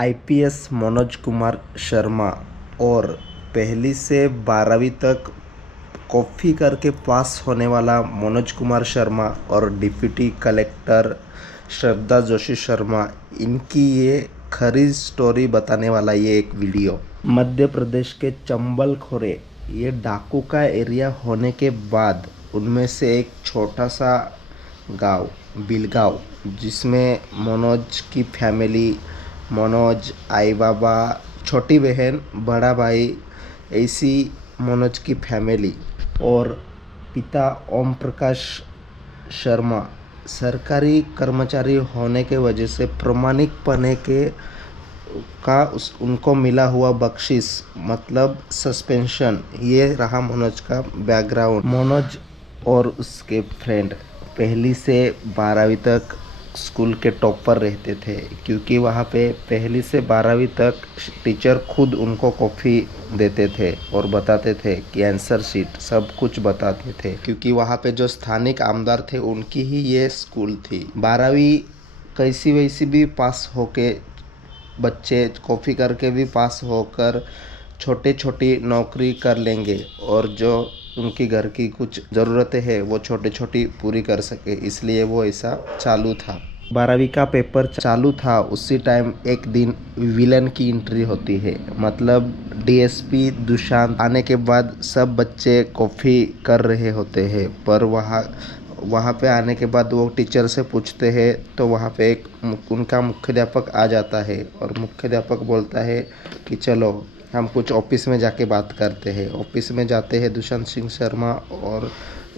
IPS Manoj Kumar Sharma और पहली से 12वीं तक कॉफ़ी करके पास होने वाला मनोज कुमार शर्मा और डिप्टी कलेक्टर श्रद्धा जोशी शर्मा, इनकी ये खरी स्टोरी बताने वाला ये एक वीडियो। मध्य प्रदेश के चंबल खोरे ये डाकू का एरिया होने के बाद उनमें से एक छोटा सा गांव बिलगांव, जिसमें मनोज की फैमिली, मनोज आई बाबा, छोटी बहन, बड़ा भाई, ऐसी मनोज की फैमिली और पिता ओम प्रकाश शर्मा सरकारी कर्मचारी होने के वजह से प्रामाणिक पने के का उनको मिला हुआ बख्शिश मतलब सस्पेंशन, ये रहा मनोज का बैकग्राउंड। मनोज और उसके फ्रेंड पहली से 12वीं तक स्कूल के टॉपर रहते थे, क्योंकि वहाँ पे पहली से 12वीं तक टीचर खुद उनको कॉफ़ी देते थे और बताते थे कि आंसर शीट सब कुछ बताते थे, क्योंकि वहाँ पे जो स्थानिक आमदार थे उनकी ही ये स्कूल थी। 12वीं कैसी वैसी भी पास होके बच्चे कॉफ़ी करके भी पास होकर छोटी छोटी नौकरी कर लेंगे और जो उनकी घर की कुछ ज़रूरतें हैं वो छोटी छोटी पूरी कर सके, इसलिए वो ऐसा चालू था। 12वीं का पेपर चालू था, उसी टाइम एक दिन विलन की एंट्री होती है। मतलब डीएसपी दुशांत आने के बाद सब बच्चे कॉफ़ी कर रहे होते हैं, पर वहाँ पे आने के बाद वो टीचर से पूछते हैं तो वहाँ पे एक उनका मुख्याध्यापक आ जाता है और मुख्याध्यापक बोलता है कि चलो हम कुछ ऑफिस में जाके बात करते हैं। ऑफिस में जाते हैं दुष्यंत सिंह शर्मा और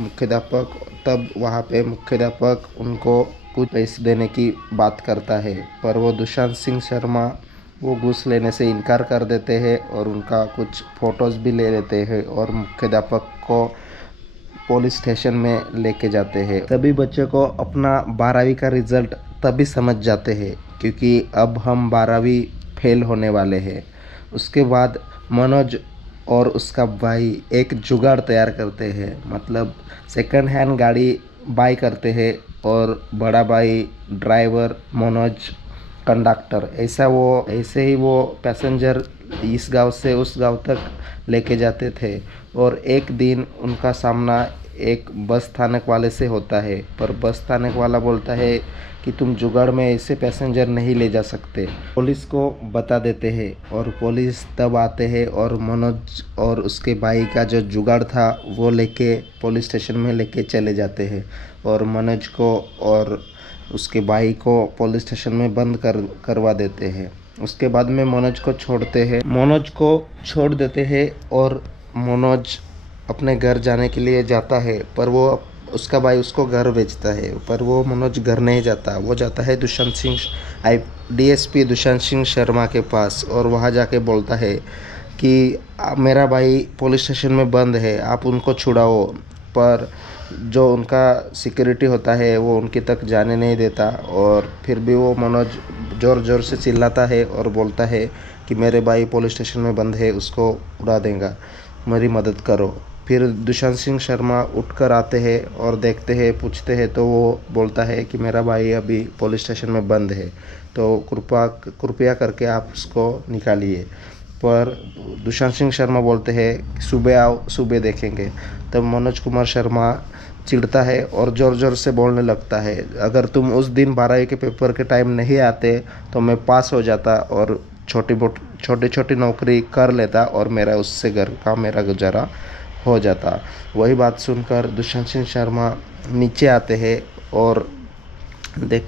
मुख्याध्यापक। तब वहाँ पे मुख्याध्यापक उनको कुछ पैसे देने की बात करता है, पर वो दुष्यंत सिंह शर्मा वो घूस लेने से इनकार कर देते हैं और उनका कुछ फ़ोटोज़ भी ले लेते हैं और मुख्याध्यापक को पुलिस स्टेशन में लेके जाते हैं। सभी बच्चों को अपना 12वीं का रिज़ल्ट तभी समझ जाते हैं, क्योंकि अब हम 12वीं फेल होने वाले हैं। उसके बाद मनोज और उसका भाई एक जुगाड़ तैयार करते हैं, मतलब सेकंड हैंड गाड़ी बाय करते हैं और बड़ा भाई ड्राइवर, मनोज कंडक्टर, ऐसे ही वो पैसेंजर इस गांव से उस गांव तक लेके जाते थे। और एक दिन उनका सामना एक बस स्थानक वाले से होता है, पर बस स्थानक वाला बोलता है कि तुम जुगाड़ में ऐसे पैसेंजर नहीं ले जा सकते। पुलिस को बता देते हैं और पुलिस तब आते हैं और मनोज और उसके भाई का जो जुगाड़ था वो लेके पुलिस स्टेशन में लेके चले जाते हैं और मनोज को और उसके भाई को पुलिस स्टेशन में बंद करवा देते हैं। उसके बाद में मनोज को छोड़ देते हैं और मनोज अपने घर जाने के लिए जाता है, पर वो उसका भाई उसको घर भेजता है, पर वो मनोज घर नहीं जाता। वो जाता है डीएसपी दुष्यंत सिंह शर्मा के पास और वहाँ जाके बोलता है कि मेरा भाई पुलिस स्टेशन में बंद है, आप उनको छुड़ाओ। पर जो उनका सिक्योरिटी होता है वो उनके तक जाने नहीं देता और फिर भी वो मनोज ज़ोर ज़ोर से चिल्लाता है और बोलता है कि मेरे भाई पुलिस स्टेशन में बंद है, उसको उड़ा देगा, मेरी मदद करो। फिर दुष्यंत सिंह शर्मा उठकर आते हैं और देखते हैं, पूछते हैं तो वो बोलता है कि मेरा भाई अभी पुलिस स्टेशन में बंद है, तो कृपया करके आप उसको निकालिए। पर दुष्यंत सिंह शर्मा बोलते हैं सुबह आओ, सुबह देखेंगे। तब मनोज कुमार शर्मा चिढ़ता है और ज़ोर ज़ोर से बोलने लगता है, अगर तुम उस दिन 12वीं के पेपर के टाइम नहीं आते तो मैं पास हो जाता और छोटी छोटी नौकरी कर लेता और मेरा गुजारा हो जाता। वही बात सुनकर दुष्यंत सिंह शर्मा नीचे आते हैं और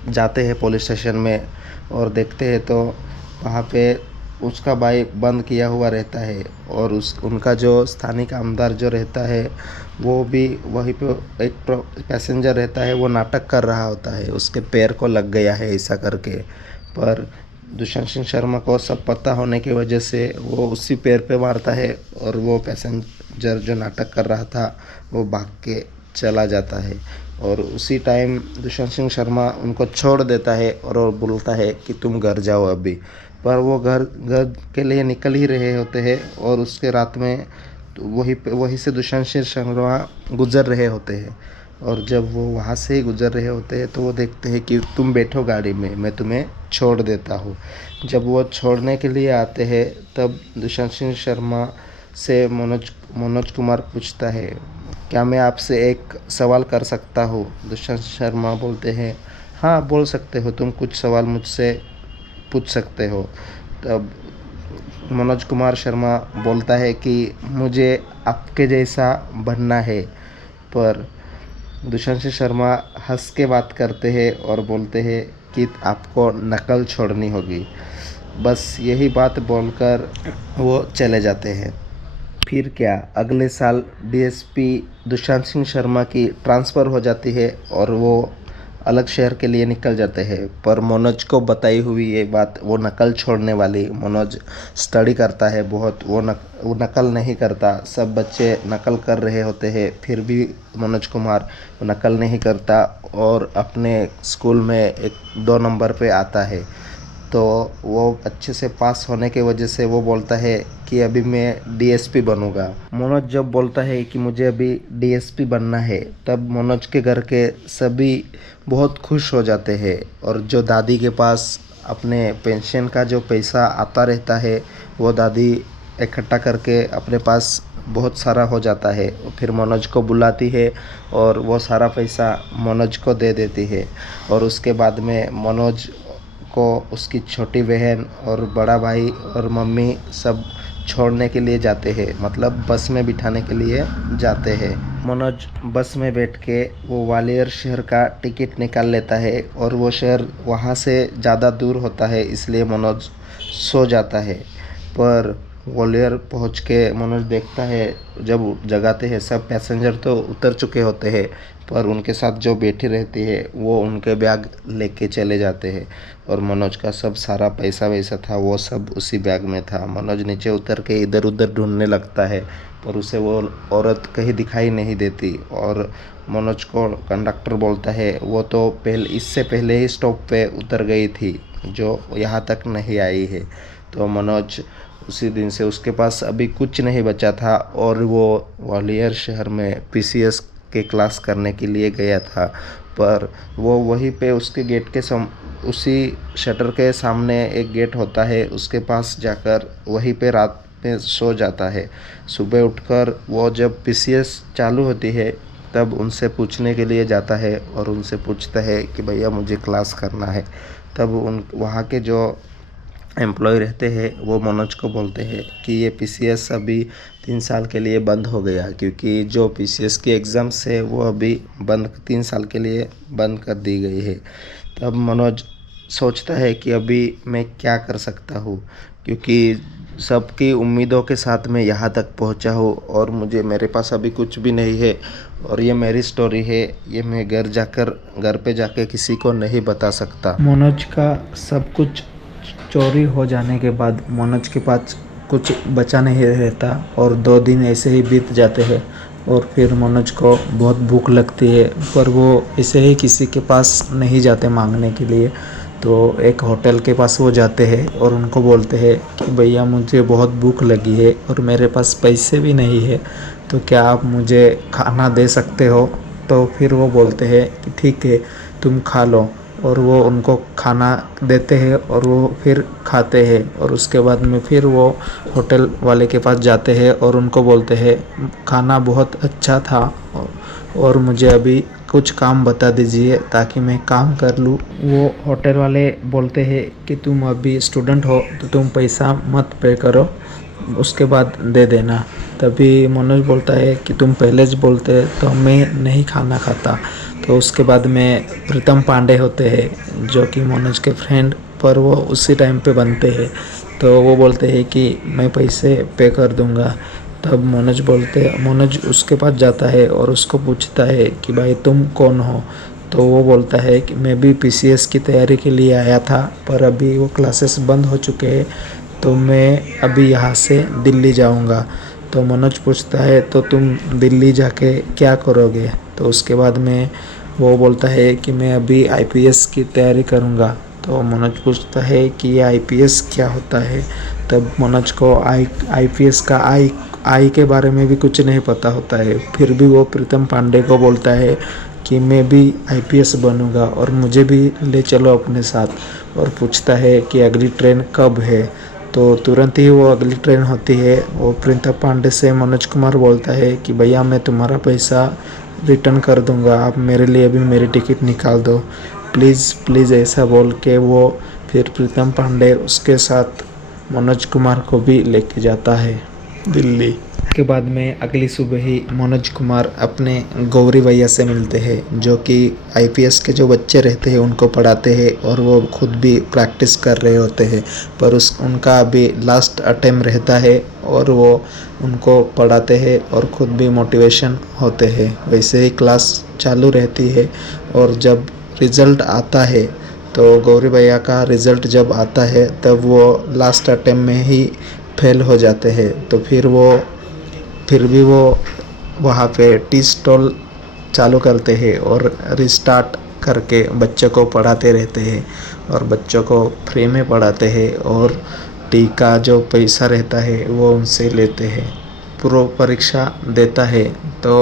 जाते हैं पुलिस स्टेशन में और देखते हैं तो वहाँ पे उसका भाई बंद किया हुआ रहता है और उनका जो स्थानिक आमदार जो रहता है वो भी वहीं पे एक पैसेंजर रहता है, वो नाटक कर रहा होता है, उसके पैर को लग गया है ऐसा करके। पर दुष्यंत सिंह शर्मा को सब पता होने की वजह से वो उसी पैर पे मारता है और वो पैसेंजर जो नाटक कर रहा था वो भाग के चला जाता है। और उसी टाइम दुष्यंत सिंह शर्मा उनको छोड़ देता है और वो बोलता है कि तुम घर जाओ अभी। पर वो घर घर के लिए निकल ही रहे होते हैं और उसके रात में तो वहीं से दुष्यंत सिंह शर्मा गुजर रहे होते हैं और जब वो वहाँ से ही गुजर रहे होते हैं तो वो देखते हैं कि तुम बैठो गाड़ी में, मैं तुम्हें छोड़ देता हूँ। जब वो छोड़ने के लिए आते हैं तब दुष्यंत सिंह शर्मा से मनोज मनोज कुमार पूछता है, क्या मैं आपसे एक सवाल कर सकता हूँ? दुष्यंत शर्मा बोलते हैं, हाँ बोल सकते हो, तुम कुछ सवाल मुझसे पूछ सकते हो। तब मनोज कुमार शर्मा बोलता है कि मुझे आपके जैसा बनना है। पर दुष्यंत सिंह शर्मा हंस के बात करते हैं और बोलते हैं कि आपको नकल छोड़नी होगी। बस यही बात बोलकर वो चले जाते हैं। फिर क्या, अगले साल डीएसपी दुष्यंत सिंह शर्मा की ट्रांसफ़र हो जाती है और वो अलग शहर के लिए निकल जाते हैं। पर मनोज को बताई हुई ये बात, वो नकल छोड़ने वाली, मनोज स्टडी करता है बहुत, वो नकल नहीं करता। सब बच्चे नकल कर रहे होते हैं फिर भी मनोज कुमार नकल नहीं करता और अपने स्कूल में 1-2 नंबर पे आता है। तो वो अच्छे से पास होने की वजह से वो बोलता है कि अभी मैं डीएसपी बनूंगा। मनोज जब बोलता है कि मुझे अभी डीएसपी बनना है तब मनोज के घर के सभी बहुत खुश हो जाते हैं। और जो दादी के पास अपने पेंशन का जो पैसा आता रहता है वो दादी इकट्ठा करके अपने पास बहुत सारा हो जाता है, फिर मनोज को बुलाती है और वो सारा पैसा मनोज को दे देती है। और उसके बाद में मनोज को उसकी छोटी बहन और बड़ा भाई और मम्मी सब छोड़ने के लिए जाते हैं, मतलब बस में बिठाने के लिए जाते हैं। मनोज बस में बैठ के वो ग्वालियर शहर का टिकट निकाल लेता है और वो शहर वहाँ से ज़्यादा दूर होता है इसलिए मनोज सो जाता है। पर ग्वालियर पहुँच के मनोज देखता है, जब जगाते हैं सब पैसेंजर तो उतर चुके होते हैं पर उनके साथ जो बैठी रहती है वो उनके बैग लेके चले जाते हैं और मनोज का सब सारा पैसा वैसा था वो सब उसी बैग में था। मनोज नीचे उतर के इधर उधर ढूंढने लगता है पर उसे वो औरत कहीं दिखाई नहीं देती और मनोज को कंडक्टर बोलता है वो तो इससे पहले ही स्टॉप पे उतर गई थी जो यहाँ तक नहीं आई है। तो मनोज उसी दिन से उसके पास अभी कुछ नहीं बचा था और वो ग्वालियर शहर में पीसीएस के क्लास करने के लिए गया था। पर वो वहीं पे उसके गेट के उसी शटर के सामने एक गेट होता है, उसके पास जाकर वहीं पे रात में सो जाता है। सुबह उठकर वो जब पीसीएस चालू होती है तब उनसे पूछने के लिए जाता है और उनसे पूछता है कि भैया मुझे क्लास करना है। तब उन वहाँ के जो एम्प्लॉय रहते हैं वो मनोज को बोलते हैं कि ये पीसीएस अभी 3 साल के लिए बंद हो गया क्योंकि जो पीसीएस की एग्ज़ाम्स है वो अभी 3 साल के लिए बंद कर दी गई है। तब मनोज सोचता है कि अभी मैं क्या कर सकता हूँ क्योंकि सबकी उम्मीदों के साथ मैं यहाँ तक पहुँचा हूँ और मेरे पास अभी कुछ भी नहीं है और ये मेरी स्टोरी है, ये मैं घर पे जाके किसी को नहीं बता सकता। मनोज का सब कुछ चोरी हो जाने के बाद मनोज के पास कुछ बचा नहीं रहता और 2 दिन ऐसे ही बीत जाते हैं और फिर मनोज को बहुत भूख लगती है पर वो ऐसे ही किसी के पास नहीं जाते मांगने के लिए। तो एक होटल के पास वो जाते हैं और उनको बोलते हैं कि भैया मुझे बहुत भूख लगी है और मेरे पास पैसे भी नहीं है, तो क्या आप मुझे खाना दे सकते हो? तो फिर वो बोलते हैं कि ठीक है तुम खा लो और वो उनको खाना देते हैं और वो फिर खाते हैं और उसके बाद में फिर वो होटल वाले के पास जाते हैं और उनको बोलते हैं खाना बहुत अच्छा था और मुझे अभी कुछ काम बता दीजिए ताकि मैं काम कर लूँ। वो होटल वाले बोलते हैं कि तुम अभी स्टूडेंट हो तो तुम पैसा मत पे करो, उसके बाद दे देना। तभी मनोज बोलता है कि तुम पहले જ बोलते तो मैं नहीं खाना खाता। तो उसके बाद में प्रीतम पांडे होते हैं जो कि मनोज के फ्रेंड, पर वो उसी टाइम पे बनते हैं। तो वो बोलते हैं कि मैं पैसे पे कर दूंगा। तब मनोज उसके पास जाता है और उसको पूछता है कि भाई तुम कौन हो? तो वो बोलता है कि मैं भी पीसीएस की तैयारी के लिए आया था पर अभी वो क्लासेस बंद हो चुके हैं तो मैं अभी यहाँ से दिल्ली जाऊँगा। तो मनोज पूछता है तो तुम दिल्ली जाके क्या करोगे? तो उसके बाद में वो बोलता है कि मैं अभी आईपीएस की तैयारी करूँगा। तो मनोज पूछता है कि ये आईपीएस क्या होता है? तब मनोज को आईपीएस का आई के बारे में भी कुछ नहीं पता होता है। फिर भी वो प्रीतम पांडे को बोलता है कि मैं भी आईपीएस बनूंगा और मुझे भी ले चलो अपने साथ। और पूछता है कि अगली ट्रेन कब है। तो तुरंत ही वो अगली ट्रेन होती है। वो प्रीतम पांडे से मनोज कुमार बोलता है कि भैया मैं तुम्हारा पैसा रिटर्न कर दूंगा, आप मेरे लिए भी मेरी टिकट निकाल दो प्लीज़ प्लीज़, ऐसा बोल के वो फिर प्रीतम पांडे उसके साथ मनोज कुमार को भी लेके जाता है दिल्ली। के बाद में अगली सुबह ही मनोज कुमार अपने गौरी भैया से मिलते हैं, जो कि आईपीएस के जो बच्चे रहते हैं उनको पढ़ाते हैं और वो खुद भी प्रैक्टिस कर रहे होते हैं। पर उनका अभी लास्ट अटेम्प्ट रहता है और वो उनको पढ़ाते हैं और खुद भी मोटिवेशन होते हैं। वैसे ही क्लास चालू रहती है और जब रिज़ल्ट आता है तो गौरी भैया का रिज़ल्ट जब आता है तब वो लास्ट अटेम्प्ट में ही फेल हो जाते हैं। तो फिर भी वो वहाँ पे टी स्टॉल चालू करते हैं और रिस्टार्ट करके बच्चों को पढ़ाते रहते हैं और बच्चों को फ्री में पढ़ाते हैं और टी का जो पैसा रहता है वो उनसे लेते हैं। पूर्व परीक्षा देता है तो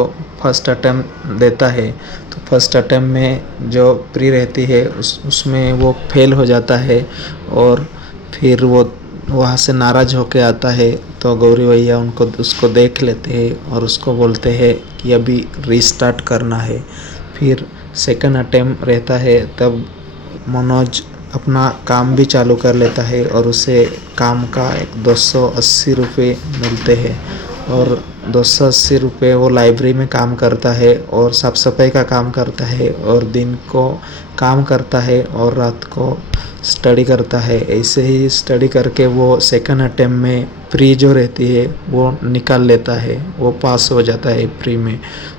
फर्स्ट अटेम्प्ट देता है, तो फर्स्ट अटेम्प्ट में जो प्री रहती है उसमें वो फेल हो जाता है और फिर वो वहाँ से नाराज़ होके आता है। तो गौरी भैया उसको देख लेते हैं और उसको बोलते हैं कि अभी रीस्टार्ट करना है। फिर सेकंड अटेम्प्ट रहता है तब मनोज अपना काम भी चालू कर लेता है और उसे काम का 280 रुपये मिलते हैं और 280 रुपये वो लाइब्रेरी में काम करता है और साफ़ सफाई का काम करता है और दिन को काम करता है और रात को स्टडी करता है। ऐसे ही स्टडी करके वो सेकंड अटेम्प्ट में प्री जो रहती है वो निकाल लेता है, वो पास हो जाता है प्री में।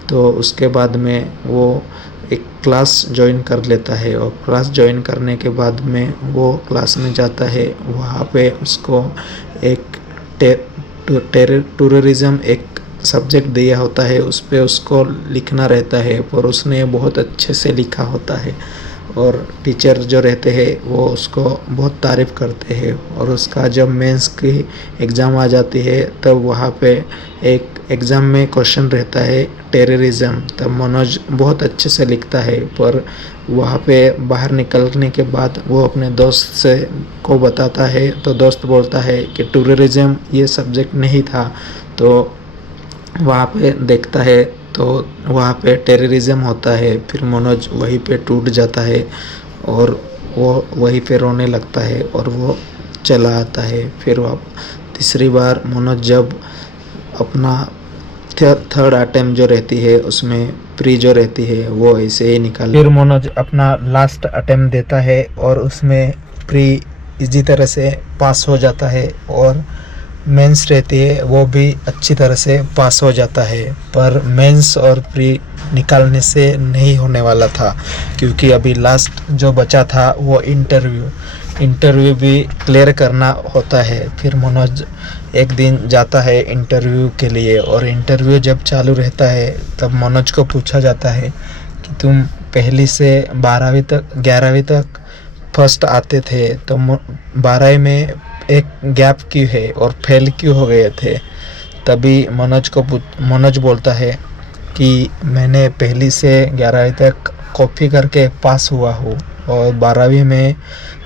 तो उसके बाद में वो एक क्लास ज्वाइन कर लेता है और क्लास ज्वाइन करने के बाद में वो क्लास में जाता है। वहाँ पे उसको एक टूरिज्म एक सब्जेक्ट दिया होता है, उस पर उसको लिखना रहता है पर उसने बहुत अच्छे से लिखा होता है और टीचर जो रहते हैं वो उसको बहुत तारीफ़ करते हैं। और उसका जब मेंस की एग्ज़ाम आ जाती है तब वहाँ पे एक एग्ज़ाम में क्वेश्चन रहता है टेररिज्म, तब मनोज बहुत अच्छे से लिखता है पर वहाँ पे बाहर निकलने के बाद वो अपने दोस्त से को बताता है तो दोस्त बोलता है कि टेररिज्म ये सब्जेक्ट नहीं था। तो वहाँ पे देखता है तो वहाँ पे टेररिज्म होता है। फिर मनोज वहीं पे टूट जाता है और वो वहीं पे रोने लगता है और वो चला आता है। फिर वो तीसरी बार मनोज जब अपना थर्ड अटेम्प्ट जो रहती है उसमें प्री जो रहती है वो ऐसे ही निकाल, फिर मनोज अपना लास्ट अटेम्प्ट देता है और उसमें प्री इसी तरह से पास हो जाता है और मेंस रहती है वो भी अच्छी तरह से पास हो जाता है। पर मेंस और प्री निकालने से नहीं होने वाला था क्योंकि अभी लास्ट जो बचा था वो इंटरव्यू भी क्लियर करना होता है। फिर मनोज एक दिन जाता है इंटरव्यू के लिए और इंटरव्यू जब चालू रहता है तब मनोज को पूछा जाता है कि तुम पहली से 11वीं तक फर्स्ट आते थे तो 12वीं में एक गैप क्यों है और फेल क्यों हो गए थे। तभी मनोज बोलता है कि मैंने पहली से 11वीं तक कॉपी करके पास हुआ हूँ और 12वीं में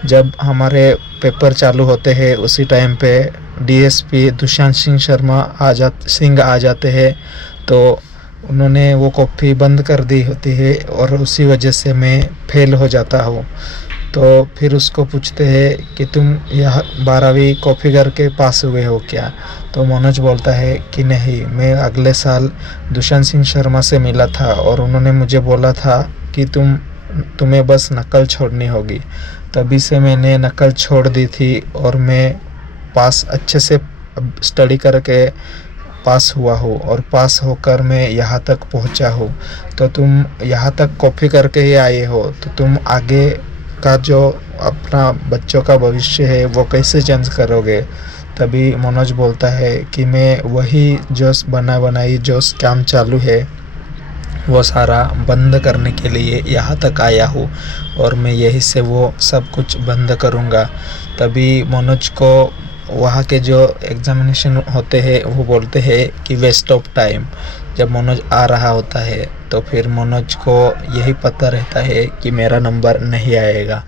जब हमारे पेपर चालू होते हैं उसी टाइम पे डीएसपी दुष्यंत सिंह आ जाते हैं तो उन्होंने वो कॉपी बंद कर दी होती है और उसी वजह से मैं फेल हो जाता हूँ। तो फिर उसको पूछते हैं कि तुम यह 12वीं कॉपी करके पास हुए हो क्या। तो मनोज बोलता है कि नहीं, मैं अगले साल दुष्यंत सिंह शर्मा से मिला था और उन्होंने मुझे बोला था कि तुम्हें बस नकल छोड़नी होगी। तभी से मैंने नकल छोड़ दी थी और मैं पास अच्छे से स्टडी करके पास हुआ हूँ और पास होकर मैं यहाँ तक पहुँचा हूँ। तो तुम यहाँ तक कॉपी करके ही आए हो तो तुम आगे का जो अपना बच्चों का भविष्य है वो कैसे चेंज करोगे। तभी मनोज बोलता है कि मैं वही जो बनाई जो स्कैम चालू है वो सारा बंद करने के लिए यहाँ तक आया हूँ और मैं यही से वो सब कुछ बंद करूँगा। तभी मनोज को वहाँ के जो एग्जामिनेशन होते हैं वो बोलते हैं कि वेस्ट ऑफ टाइम। जब मनोज आ रहा होता है तो फिर मनोज को यही पता रहता है कि मेरा नंबर नहीं आएगा,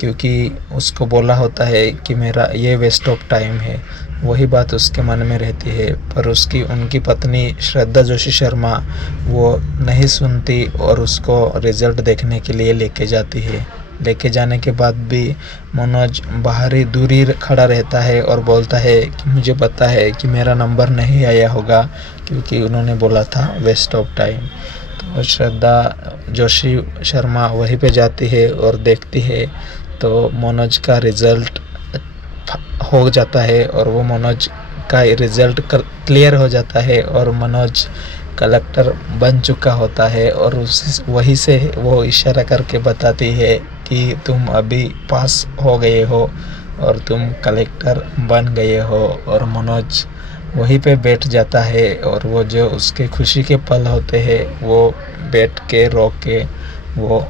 क्योंकि उसको बोला होता है कि मेरा ये वेस्ट ऑफ टाइम है। वही बात उसके मन में रहती है, पर उनकी पत्नी श्रद्धा जोशी शर्मा वो नहीं सुनती और उसको रिजल्ट देखने के लिए लेके जाती है। लेके जाने के बाद भी मनोज बाहरी दूरी खड़ा रहता है और बोलता है कि मुझे पता है कि मेरा नंबर नहीं आया होगा, क्योंकि उन्होंने बोला था वेस्ट ऑफ टाइम। तो श्रद्धा जोशी शर्मा वहीं पे जाती है और देखती है तो मनोज का रिज़ल्ट हो जाता है और वो मनोज का रिज़ल्ट क्लियर हो जाता है और मनोज कलेक्टर बन चुका होता है। और वहीं से वो इशारा करके बताती है कि तुम अभी पास हो गए हो और तुम कलेक्टर बन गए हो। और मनोज वहीं पे बैठ जाता है और वो जो उसके खुशी के पल होते हैं वो बैठ के रो के वो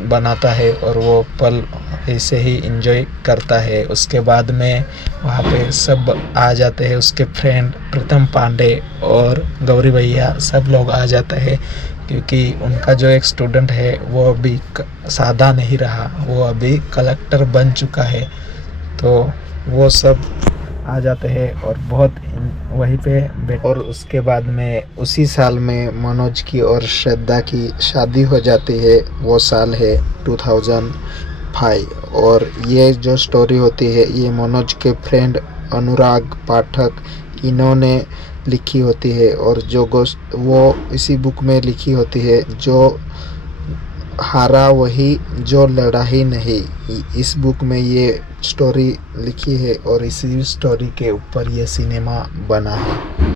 बनाता है और वो पल ऐसे ही एंजॉय करता है। उसके बाद में वहाँ पे सब आ जाते हैं, उसके फ्रेंड प्रीतम पांडे और गौरी भैया सब लोग आ जाते हैं, क्योंकि उनका जो एक स्टूडेंट है वो अभी सादा नहीं रहा, वो अभी कलेक्टर बन चुका है। तो वो सब आ जाते हैं और बहुत वहीं पे और उसके बाद में उसी साल में मनोज की और श्रद्धा की शादी हो जाती है। वो साल है 2005 और ये जो स्टोरी होती है ये मनोज के फ्रेंड अनुराग पाठक इन्होंने लिखी होती है और जो वो इसी बुक में लिखी होती है, जो हारा वही जो लड़ा ही नहीं। इस बुक में ये स्टोरी लिखी है और इसी स्टोरी के ऊपर ये सिनेमा बना है।